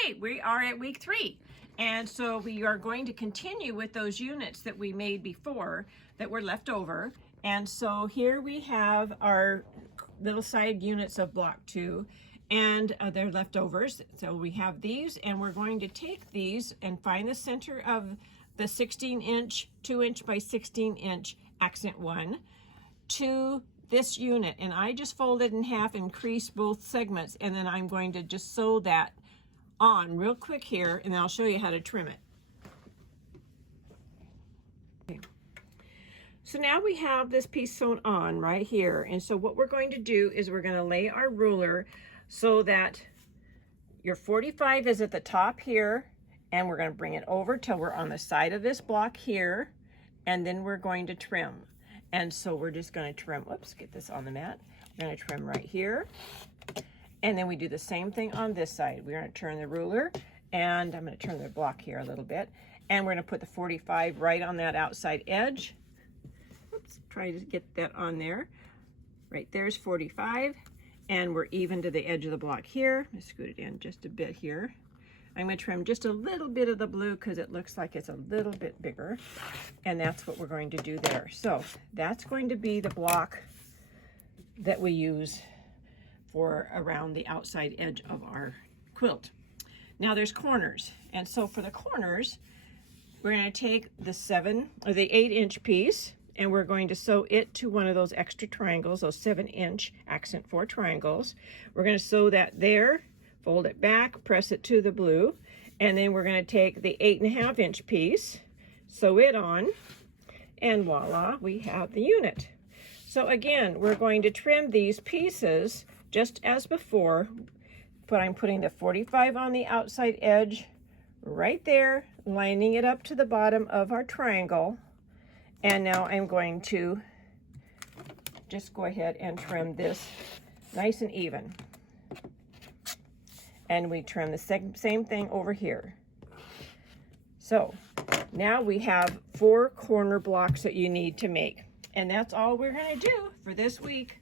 Okay, we are at week 3. And so we are going to continue with those units that we made before that were left over. And so here we have our little side units of block 2 and they're leftovers. So we have these, and we're going to take these and find the center of the 16-inch, 2-inch by 16-inch accent one to this unit. And I just folded in half and creased both segments, and then I'm going to just sew that on real quick here, and then I'll show you how to trim it. Okay. So now we have this piece sewn on right here, and so what we're going to do is we're going to lay our ruler so that your 45 is at the top here, and we're going to bring it over till we're on the side of this block here, and then we're going to trim. And so we're just going to trim, whoops, get this on the mat. We're going to trim right here. And then we do the same thing on this side. We're going to turn the ruler, and I'm going to turn the block here a little bit. And we're going to put the 45 right on that outside edge. Oops, try to get that on there. Right there's 45. And we're even to the edge of the block here. Let's scoot it in just a bit here. I'm going to trim just a little bit of the blue because it looks like it's a little bit bigger. And that's what we're going to do there. So that's going to be the block that we use for around the outside edge of our quilt. Now there's corners. And so for the corners, we're going to take the 8-inch piece, and we're going to sew it to one of those extra triangles, those 7-inch accent 4 triangles. We're going to sew that there, fold it back, press it to the blue, and then we're going to take the 8.5-inch piece, sew it on, and voila, we have the unit. So again, we're going to trim these pieces just as before, but I'm putting the 45 on the outside edge right there, lining it up to the bottom of our triangle. And now I'm going to just go ahead and trim this nice and even. And we trim the same thing over here. So now we have 4 corner blocks that you need to make. And that's all we're going to do for this week.